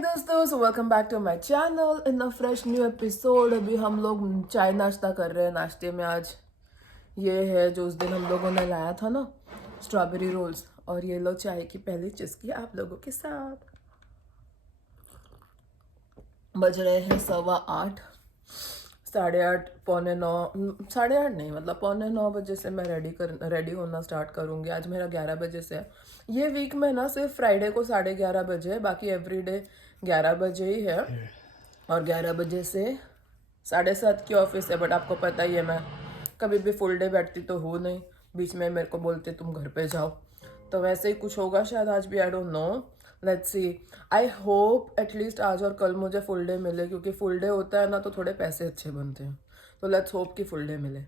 दोस्तों, so welcome back to my channel in a fresh new episode. अभी हम लोग चाय नाश्ता कर रहे हैं। नाश्ते में आज ये है जो उस दिन हम लोगों ने लाया था ना, स्ट्रॉबेरी रोल्स। और ये लो चाय की पहली चुस्की आप लोगों के साथ। बज रहे हैं 8:15, 8:30, पौने 9, 8:30 नहीं, मतलब पौने 9 बजे से मैं रेडी होना स्टार्ट करूँगी। आज मेरा 11 बजे से है। ये वीक में ना सिर्फ फ्राइडे को 11:30 बजे है, बाकी एवरीडे 11 बजे ही है। और 11 बजे से 7:30 की ऑफिस है। बट आपको पता ही है, मैं कभी भी फुल डे बैठती तो हूँ नहीं, बीच में मेरे को बोलते तुम घर पे जाओ। तो वैसे ही कुछ होगा शायद आज भी, I don't know, let's see. I hope at least आज और कल मुझे फुल डे मिले, क्योंकि फुल डे होता है ना तो थोड़े पैसे अच्छे बनते हैं। तो लेट्स होप कि फुल डे मिले।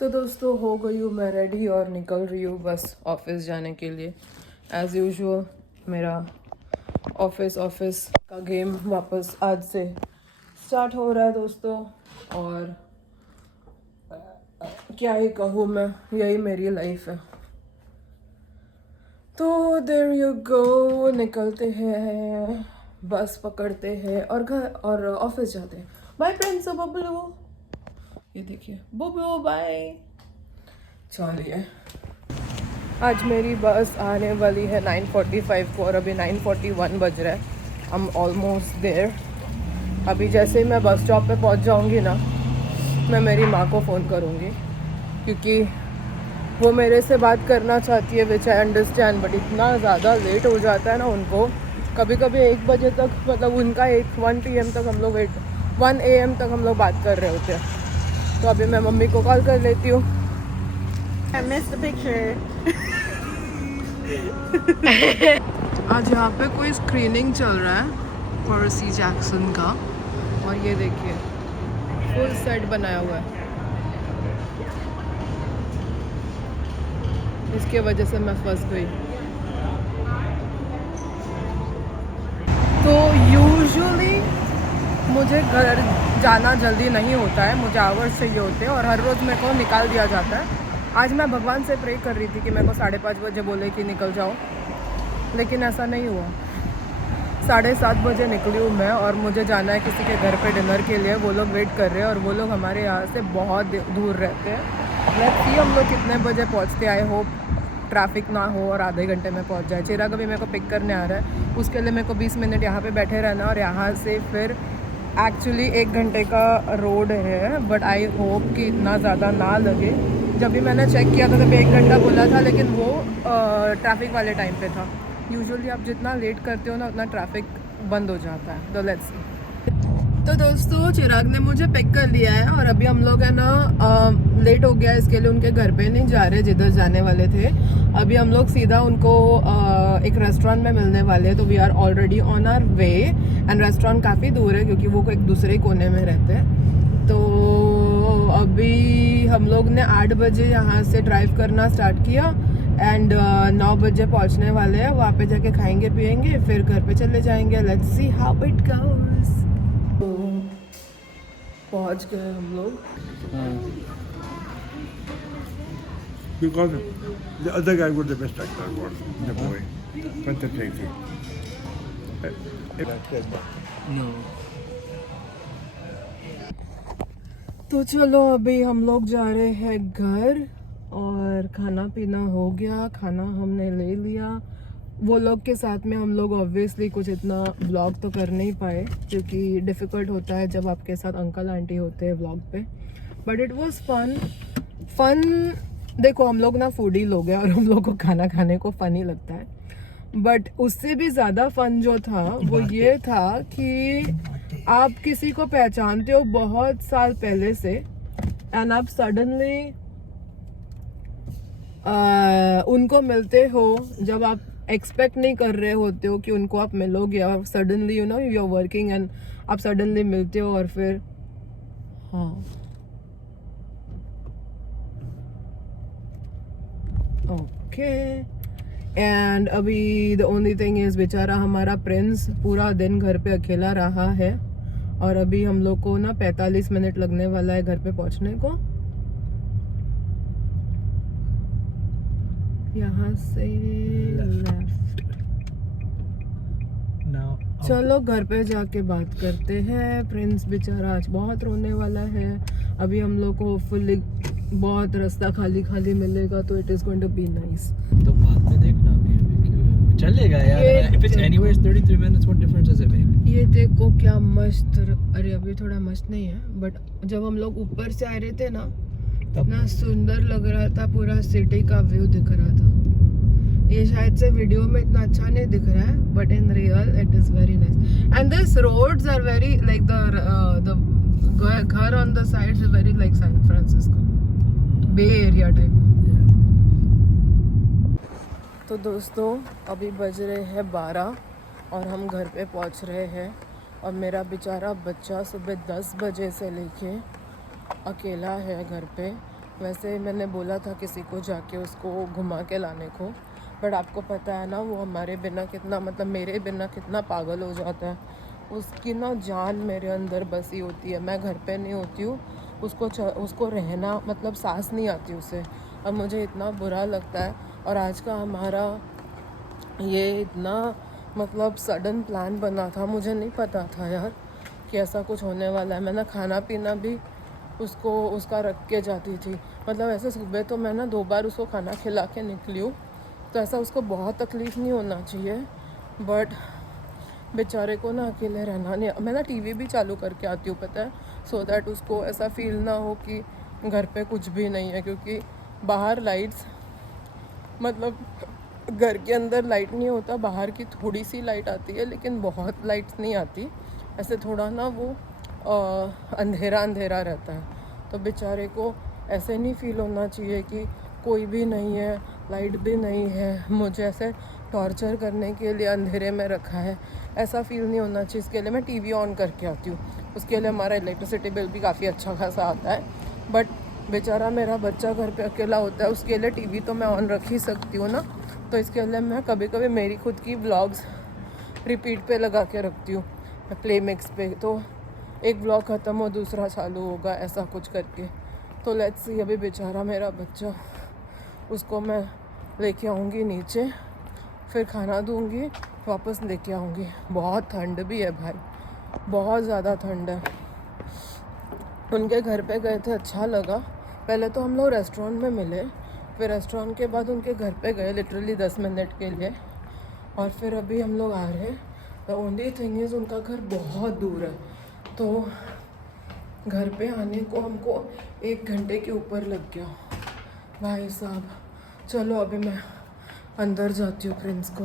तो दोस्तों, हो गई हूँ मैं रेडी और निकल रही हूँ बस ऑफिस जाने के लिए। एज़ यूजुअल मेरा ऑफिस का गेम वापस आज से स्टार्ट हो रहा है दोस्तों। और क्या ही कहूँ मैं, यही मेरी लाइफ है। तो देयर यू गो, निकलते हैं, बस पकड़ते हैं और घर और ऑफिस जाते हैं। बाय फ्रेंड्स, बबलू, ये देखिए बबलू, बाय। चलिए, आज मेरी बस आने वाली है 9:45 को और अभी 9:41 बज रहा है। I am almost there. अभी जैसे ही मैं बस स्टॉप पे पहुंच जाऊंगी ना, मैं मेरी माँ को फ़ोन करूंगी, क्योंकि वो मेरे से बात करना चाहती है, विच आई अंडरस्टैंड। बट इतना ज़्यादा लेट हो जाता है ना उनको, कभी कभी 1 बजे तक, मतलब उनका 1 PM तक हम लोग 1 AM तक हम लोग बात कर रहे होते हैं। तो अभी मैं मम्मी को कॉल कर लेती हूँ। I missed the picture. आज यहाँ पे कोई स्क्रीनिंग चल रहा है पर्सी जैक्सन का, और ये देखिए फुल सेट बनाया हुआ है। इसके वजह से मैं फंस गई। तो यूजुअली मुझे घर जाना जल्दी नहीं होता है, मुझे आवर्स चाहिए होते हैं और हर रोज़ मेरे को निकाल दिया जाता है। आज मैं भगवान से प्रे कर रही थी कि मेरे को 5:30 बजे बोले कि निकल जाओ, लेकिन ऐसा नहीं हुआ। 7:30 बजे निकली हूँ मैं और मुझे जाना है किसी के घर पे डिनर के लिए। वो लोग वेट कर रहे हैं और वो लोग हमारे यहाँ से बहुत दूर रहते हैं। लेट्स सी हम लोग कितने बजे पहुँचते। आई होप ट्रैफिक ना हो और आधे घंटे में पहुँच जाए। चिराग अभी मेरे को पिक करने आ रहा है, उसके लिए मेरे को 20 मिनट यहाँ पे बैठे रहना और यहाँ से फिर एक्चुअली 1 घंटे का रोड है। बट आई होप कि इतना ज़्यादा ना लगे। जब भी मैंने चेक किया था तब 1 घंटा बोला था, लेकिन वो ट्रैफिक वाले टाइम पे था। यूजुअली आप जितना लेट करते हो ना उतना ट्रैफिक बंद हो जाता है। तो लेट्स सी। तो दोस्तों, चिराग ने मुझे पिक कर लिया है और अभी हम लोग है ना लेट हो गया, इसके लिए उनके घर पे नहीं जा रहे जिधर जाने वाले थे। अभी हम लोग सीधा उनको एक रेस्टोरेंट में मिलने वाले हैं। तो we are already on our way and restaurant काफ़ी दूर है क्योंकि वो एक दूसरे कोने में रहते हैं। तो अभी हम लोग ने 8 बजे यहाँ से ड्राइव करना स्टार्ट किया एंड 9 बजे पहुँचने वाले हैं। वहाँ पे जाके खाएंगे पियेंगे, फिर घर पे चले जाएंगे। Let's see how it goes. पहुँच गए हम लोग। Because the other guy was the best actor for the movie. Fantastic. No. तो चलो, अभी हम लोग जा रहे हैं घर और खाना पीना हो गया, खाना हमने ले लिया। वो लोग के साथ में हम लोग ऑब्वियसली कुछ इतना व्लॉग तो कर नहीं पाए, क्योंकि डिफ़िकल्ट होता है जब आपके साथ अंकल आंटी होते हैं व्लॉग पे। But it was fun. देखो, हम लोग ना फूडी लोग हैं और हम लोग को खाना खाने को फन ही लगता है। बट उससे भी ज़्यादा फन जो था वो ये था कि आप किसी को पहचानते हो बहुत साल पहले से एंड आप सडनली उनको मिलते हो जब आप एक्सपेक्ट नहीं कर रहे होते हो कि उनको आप मिलोगे, और suddenly you know you are working and आप सडनली मिलते हो और फिर हाँ ओके। एंड अभी द ओनली थिंग इज, बेचारा हमारा प्रिंस पूरा दिन घर पे अकेला रहा है और अभी हम लोग को ना 45 मिनट लगने वाला है घर पे पहुंचने को। यहाँ से लेफ्ट। Now चलो घर पे जाके बात करते हैं। प्रिंस बेचारा आज बहुत रोने वाला है। अभी हम लोग को होपफुली बहुत रास्ता खाली खाली मिलेगा, तो it is going to be nice. तो बाद में देखना अभी क्यों चलेगा यार। If it's anyways 33 minutes, what difference does it make? ये देखो क्या मस्त, अरे अभी थोड़ा मस्त नहीं है, बट जब हम लोग ऊपर से आ रहे थे ना, इतना सुंदर लग रहा था, पूरा सिटी का व्यू दिख रहा था। ये शायद से वीडियो में इतना अच्छा नहीं दिख रहा है, but in real it is very nice. And this roads are very like the घर on the sides very like San Francisco bay area type. तो दोस्तों अभी बज रहे हैं 12 और हम घर पे पहुंच रहे हैं। और मेरा बेचारा बच्चा सुबह 10 बजे से लेके अकेला है घर पे। वैसे मैंने बोला था किसी को जाके उसको घुमा के लाने को, बट आपको पता है ना वो हमारे बिना कितना, मतलब मेरे बिना कितना पागल हो जाता है। उसकी ना जान मेरे अंदर बसी होती है। मैं घर पे नहीं होती हूँ, उसको रहना मतलब सांस नहीं आती उसे, और मुझे इतना बुरा लगता है। और आज का हमारा ये इतना मतलब सडन प्लान बना था, मुझे नहीं पता था यार कि ऐसा कुछ होने वाला है। मैं ना खाना पीना भी उसका रख के जाती थी, मतलब ऐसे सुबह तो मैं ना 2 बार उसको खाना खिला के निकली हूँ, तो ऐसा उसको बहुत तकलीफ़ नहीं होना चाहिए। बट बेचारे को ना अकेले रहना नहीं, मैं ना टीवी भी चालू करके आती हूँ पता है, सो दैट उसको ऐसा फील ना हो कि घर पे कुछ भी नहीं है। क्योंकि बाहर लाइट्स, मतलब घर के अंदर लाइट नहीं होता, बाहर की थोड़ी सी लाइट आती है, लेकिन बहुत लाइट्स नहीं आती। ऐसे थोड़ा ना वो अंधेरा अंधेरा रहता है। तो बेचारे को ऐसे नहीं फील होना चाहिए कि कोई भी नहीं है, लाइट भी नहीं है, मुझे ऐसे टॉर्चर करने के लिए अंधेरे में रखा है, ऐसा फील नहीं होना चाहिए। इसके लिए मैं टीवी ऑन करके आती हूँ। उसके लिए हमारा इलेक्ट्रिसिटी बिल भी काफ़ी अच्छा खासा आता है। बट बेचारा मेरा बच्चा घर पे अकेला होता है, उसके लिए टीवी तो मैं ऑन रख ही सकती हूँ ना। तो इसके लिए मैं कभी कभी मेरी खुद की व्लॉग्स रिपीट पे लगा के रखती हूँ, प्ले मिक्स पे, तो एक व्लॉग ख़त्म हो दूसरा चालू होगा, ऐसा कुछ करके। तो लेट्स सी, अभी बेचारा मेरा बच्चा, उसको मैं लेके आऊँगी नीचे, फिर खाना दूँगी, वापस लेके आऊँगी। बहुत ठंड भी है भाई, बहुत ज़्यादा ठंड है। उनके घर पे गए थे, अच्छा लगा। पहले तो हम लोग रेस्टोरेंट में मिले, फिर रेस्टोरेंट के बाद उनके घर पे गए लिटरली 10 मिनट के लिए, और फिर अभी हम लोग आ रहे हैं। द ओनली थिंग इज़ उनका घर बहुत दूर है, तो घर पे आने को हमको 1 घंटे के ऊपर लग गया भाई साहब। चलो अभी मैं अंदर जाती हूँ, प्रिंस को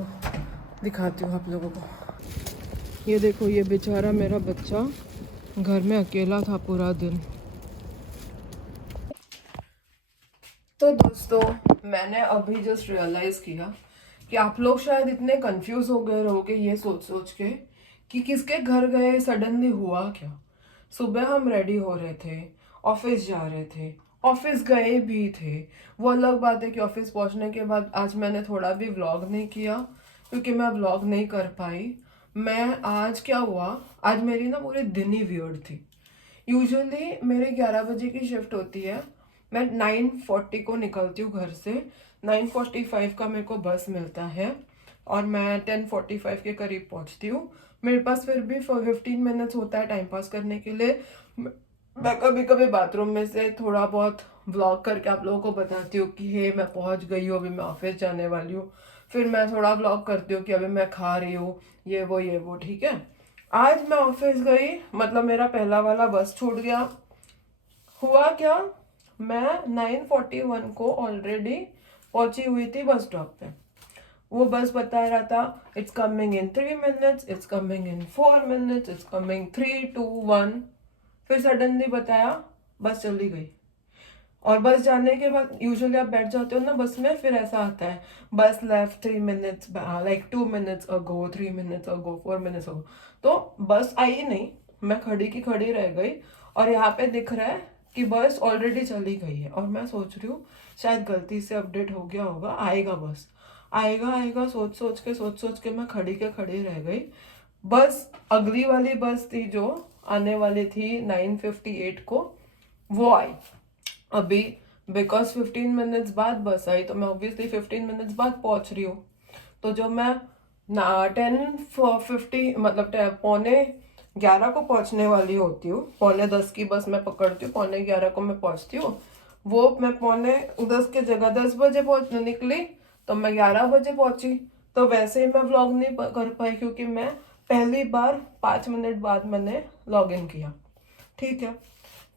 दिखाती हूँ आप लोगों को। ये देखो, ये बेचारा मेरा बच्चा घर में अकेला था पूरा दिन। तो दोस्तों मैंने अभी जस्ट रियलाइज़ किया कि आप लोग शायद इतने कंफ्यूज हो गए रहोगे ये सोच सोच के कि किसके घर गए, सडनली हुआ क्या। सुबह हम रेडी हो रहे थे, ऑफिस जा रहे थे, ऑफिस गए भी थे। वो अलग बात है कि ऑफिस पहुंचने के बाद आज मैंने थोड़ा भी व्लॉग नहीं किया, क्योंकि मैं व्लॉग नहीं कर पाई। मैं आज क्या हुआ, आज मेरी ना पूरे दिन ही वियर्ड थी। यूजुअली मेरे 11 बजे की शिफ्ट होती है, मैं 9:40 को निकलती हूँ घर से, 9:45 का मेरे को बस मिलता है, और मैं 10:45 के करीब पहुँचती हूँ। मेरे पास फिर भी 15 मिनट्स होता है टाइम पास करने के लिए। मैं कभी कभी बाथरूम में से थोड़ा बहुत व्लॉग करके आप लोगों को बताती हूँ कि हे मैं पहुँच गई हूँ, अभी मैं ऑफिस जाने वाली हूँ। फिर मैं थोड़ा व्लॉग करती हूँ कि अभी मैं खा रही हूँ, ये वो ठीक है। आज मैं ऑफिस गई, मतलब मेरा पहला वाला बस छूट गया। हुआ क्या, मैं 9:41 को ऑलरेडी पहुंची हुई थी बस स्टॉप पे। वो बस बता रहा था it's coming in 3 minutes, it's coming in 4 minutes, it's coming 3, 2, 1। फिर सडनली बताया बस चली गई। और बस जाने के बाद यूजुअली आप बैठ जाते हो ना बस में, फिर ऐसा आता है बस left 3 minutes, like 2 minutes ago, 3 minutes ago, 4 minutes ago. तो बस आई नहीं, मैं खड़ी की खड़ी रह गई, और यहाँ पे दिख रहा है कि बस ऑलरेडी चली गई है। और मैं सोच रही हूँ शायद गलती से अपडेट हो गया होगा, आएगा बस, आएगा सोच सोच के मैं खड़ी के खड़ी रह गई। बस अगली वाली बस थी जो आने वाली थी 9:58 को, वो आई अभी, बिकॉज 15 मिनट्स बाद बस आई, तो मैं ऑब्वियसली 15 मिनट्स बाद पहुंच रही हूँ। तो जब मैं ना 10:50 मतलब 11:15 को पहुंचने वाली होती हूँ। 9:45 की बस मैं पकड़ती हूँ, 11:15 को मैं पहुंचती हूँ। वो मैं 9:45 की जगह 10 बजे पहुंच निकली तो मैं 11 बजे पहुंची। तो वैसे ही मैं व्लॉग नहीं कर पाई क्योंकि मैं पहली बार 5 मिनट बाद मैंने लॉग इन किया। ठीक है,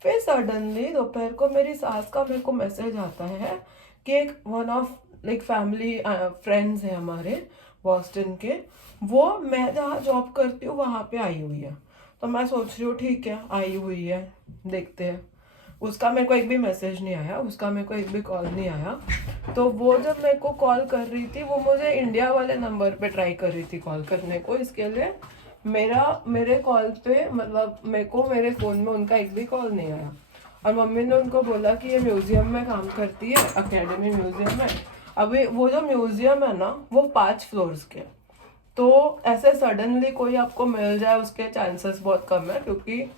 फिर सडनली दोपहर को मेरी सास का मेरे को मैसेज आता है कि एक one of like family friends है हमारे बॉस्टन के, वो मैं जहाँ जॉब करती हूँ वहाँ पे आई हुई है। तो मैं सोच रही हूँ ठीक है आई हुई है, देखते हैं। उसका मेरे को एक भी मैसेज नहीं आया, उसका मेरे को एक भी कॉल नहीं आया। तो वो जब मेरे को कॉल कर रही थी वो मुझे इंडिया वाले नंबर पे ट्राई कर रही थी कॉल करने को। इसके लिए मेरे कॉल पे मतलब मेरे को मेरे फ़ोन में उनका एक भी कॉल नहीं आया। और मम्मी ने उनको बोला कि ये म्यूज़ियम में काम करती है, एकेडमी म्यूज़ियम में। अभी वो जो म्यूज़ियम है ना वो 5 फ्लोर्स के, तो ऐसे सडनली कोई आपको मिल जाए उसके चांसेस बहुत कम है क्योंकि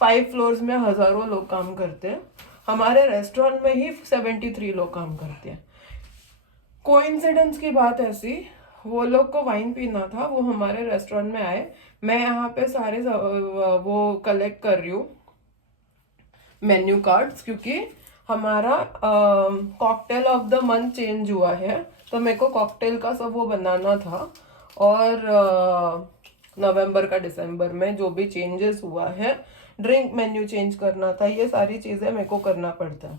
5 फ्लोर्स में हज़ारों लोग काम करते हैं। हमारे रेस्टोरेंट में ही 73 लोग काम करते हैं। कोइंसिडेंस की बात ऐसी, वो लोग को वाइन पीना था, वो हमारे रेस्टोरेंट में आए। मैं यहाँ पे सारे वो कलेक्ट कर रही हूँ मेन्यू कार्ड्स क्योंकि हमारा cocktail of the month change हुआ है। तो मेरे को कॉकटेल का सब वो बनाना था और नवंबर का दिसंबर में जो भी चेंजेस हुआ है, ड्रिंक मेन्यू चेंज करना था, ये सारी चीज़ें मेरे को करना पड़ता है।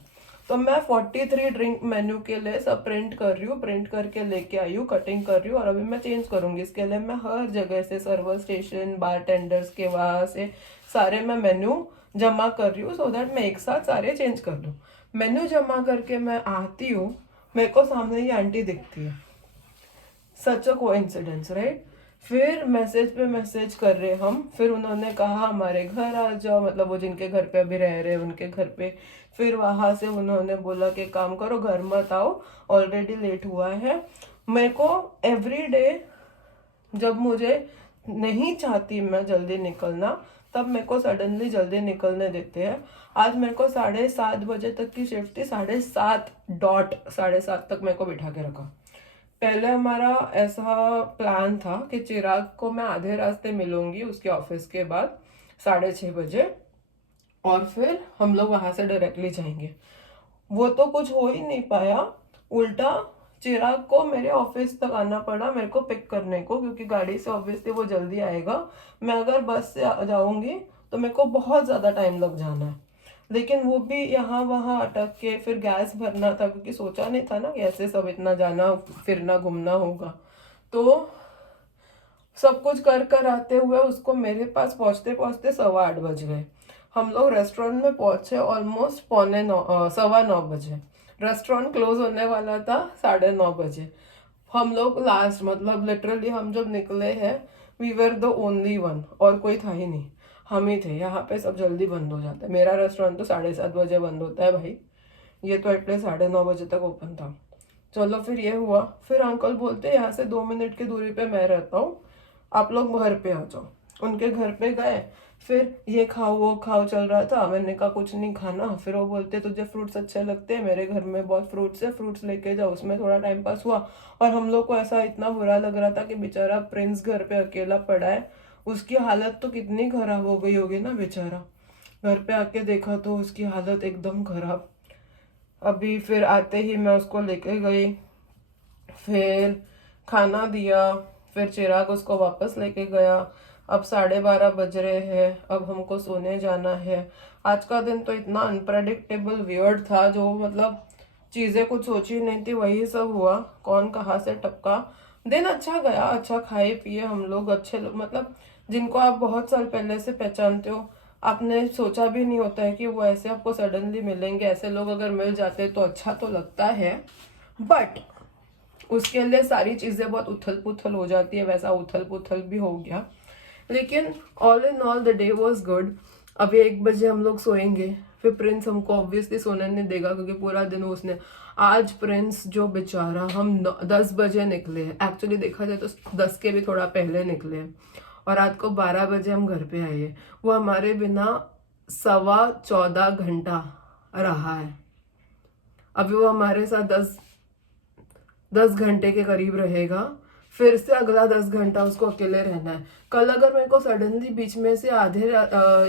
तो मैं 43 ड्रिंक मेन्यू के लिए सब प्रिंट कर रही हूँ, प्रिंट करके लेके आई हूँ, कटिंग कर रही हूँ और अभी मैं चेंज करूँगी। इसके लिए मैं हर जगह से सर्वर स्टेशन, बार टेंडर्स के वहाँ से सारे मैं मेन्यू जमा कर रही हूँ सो दैट मैं एक साथ सारे चेंज कर लूँ। मेन्यू जमा करके मैं आती हूँ, मेरे को सामने ही आंटी दिखती है। सच अ कोइंसिडेंस राइट। फिर मैसेज पे मैसेज कर रहे हम, फिर उन्होंने कहा हमारे घर आ जाओ, मतलब वो जिनके घर पे अभी रह रहे हैं उनके घर पे। फिर वहाँ से उन्होंने बोला कि काम करो घर मत आओ, ऑलरेडी लेट हुआ है। मेरे को एवरी डे जब मुझे नहीं चाहती मैं जल्दी निकलना तब मेरे को सडनली जल्दी निकलने देते हैं। आज मेरे को 7:30 बजे तक की शिफ्ट थी, 7:30 तक मेरे को बिठा के रखा। पहले हमारा ऐसा प्लान था कि चिराग को मैं आधे रास्ते मिलूंगी उसके ऑफिस के बाद 6:30 बजे और फिर हम लोग वहां से डायरेक्टली जाएंगे। वो तो कुछ हो ही नहीं पाया, उल्टा चिराग को मेरे ऑफिस तक आना पड़ा मेरे को पिक करने को क्योंकि गाड़ी से ऑब्वियसली वो जल्दी आएगा। मैं अगर बस से जाऊंगी तो मेरे को बहुत ज़्यादा टाइम लग जाना है। लेकिन वो भी यहाँ वहाँ अटक के फिर गैस भरना था क्योंकि सोचा नहीं था ना कि ऐसे सब इतना जाना फिरना घूमना होगा। तो सब कुछ कर कर आते हुए उसको मेरे पास पहुँचते पहुँचते 8:15 बज गए। हम लोग रेस्टोरेंट में पहुँचे ऑलमोस्ट 9:15 बजे। रेस्टोरेंट क्लोज होने वाला था 9:30 बजे। हम लोग लास्ट मतलब लिटरली हम जब निकले हैं we were the only one, और कोई था ही नहीं, हम ही थे। यहाँ पे सब जल्दी बंद हो जाता है, मेरा रेस्टोरेंट तो 7:30 बजे बंद होता है भाई, ये तो एटलीस्ट 9:30 बजे तक ओपन था। चलो फिर ये हुआ, फिर अंकल बोलते यहाँ से 2 मिनट की दूरी पे मैं रहता हूँ, आप लोग घर पे आ जाओ। उनके घर पे गए, फिर ये खाओ वो खाओ चल रहा था, मैंने कहा कुछ नहीं खाना। फिर वो बोलते तुझे फ्रूट्स अच्छे लगते हैं, मेरे घर में बहुत फ्रूट्स है, फ्रूट्स लेके जाओ। उसमें थोड़ा टाइम पास हुआ और हम लोग को ऐसा इतना बुरा लग रहा था कि बेचारा प्रिंस घर पे अकेला पड़ा है, उसकी हालत तो कितनी खराब हो गई होगी ना बेचारा। घर पे आके देखा तो उसकी हालत एकदम खराब। अभी फिर आते ही मैं उसको लेके गई, फिर खाना दिया, फिर चिराग उसको वापस लेके गया। अब 12:30 बज रहे हैं, अब हमको सोने जाना है। आज का दिन तो इतना अनप्रेडिक्टेबल वियर्ड था, जो मतलब चीज़ें कुछ सोची नहीं थी वही सब हुआ, कौन कहाँ से टपका। दिन अच्छा गया, अच्छा खाए पिए हम लोग, अच्छे लोग मतलब जिनको आप बहुत साल पहले से पहचानते हो, आपने सोचा भी नहीं होता है कि वो ऐसे आपको सडनली मिलेंगे। ऐसे लोग अगर मिल जाते तो अच्छा तो लगता है, बट उसके लिए सारी चीज़ें बहुत उथल पुथल हो जाती है, वैसा उथल पुथल भी हो गया। लेकिन all in all the day was good. अभी 1 बजे हम लोग सोएंगे, फिर प्रिंस हमको ऑब्वियसली सोने नहीं देगा क्योंकि पूरा दिन उसने आज प्रिंस जो बेचारा, हम 10 बजे निकले हैं, एक्चुअली देखा जाए तो 10 के भी थोड़ा पहले निकले हैं और रात को 12 बजे हम घर पे आए। वो हमारे बिना 14.25 घंटा रहा है। अभी वो हमारे साथ 10 घंटे के करीब रहेगा, फिर से अगला 10 घंटा उसको अकेले रहना है। कल अगर मेरे को सडनली बीच में से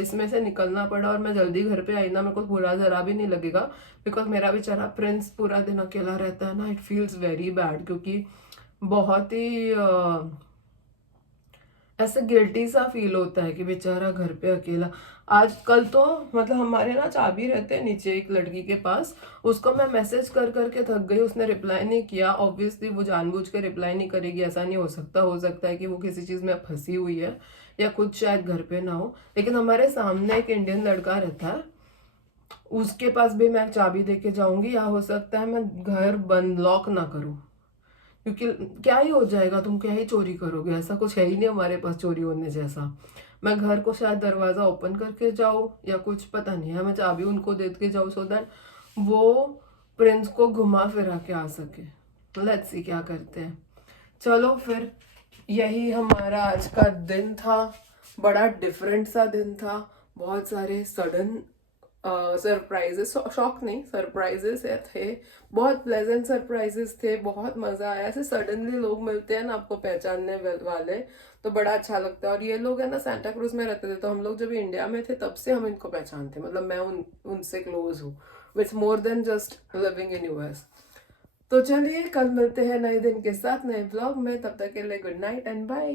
इसमें से निकलना पड़ा और मैं जल्दी घर पे आई ना, मेरे को बुरा जरा भी नहीं लगेगा, बिकॉज मेरा बेचारा प्रिंस पूरा दिन अकेला रहता है ना। इट फील्स वेरी बैड, क्योंकि बहुत ही ऐसे गिल्टी सा फील होता है कि बेचारा घर पे अकेला। आज कल तो मतलब हमारे ना चाबी रहते हैं नीचे एक लड़की के पास, उसको मैं मैसेज कर करके थक गई, उसने रिप्लाई नहीं किया। ऑब्वियसली वो जानबूझ के रिप्लाई नहीं करेगी, ऐसा नहीं हो सकता है कि वो किसी चीज़ में फंसी हुई है या कुछ शायद घर पे ना हो। लेकिन हमारे सामने एक इंडियन लड़का रहता है, उसके पास भी मैं चाबी दे के जाऊँगी, या हो सकता है मैं घर बंद लॉक ना करूँ, क्योंकि क्या ही हो जाएगा, तुम क्या ही चोरी करोगे, ऐसा कुछ है ही नहीं हमारे पास चोरी होने जैसा। मैं घर को शायद दरवाज़ा ओपन करके जाऊँ या कुछ, पता नहीं है, मैं चाबी उनको दे के जाऊँ सो दैट वो प्रिंस को घुमा फिरा के आ सके। लेट्स सी क्या करते हैं। चलो फिर यही हमारा आज का दिन था, बड़ा डिफरेंट सा दिन था, बहुत सारे सडन सरप्राइजेस, शॉक नहीं सरप्राइजेस थे, बहुत प्लेजेंट सरप्राइजेस थे, बहुत मज़ा आया। ऐसे सडनली लोग मिलते हैं ना आपको पहचानने वाले, तो बड़ा अच्छा लगता है। और ये लोग है ना सांता क्रूज में रहते थे, तो हम लोग जब इंडिया में थे तब से हम इनको पहचानते, मतलब मैं उनसे क्लोज हूँ, it's more than just living in US. तो चलिए कल मिलते हैं नए दिन के साथ नए ब्लॉग में, तब तक के लिए गुड नाइट एंड बाय।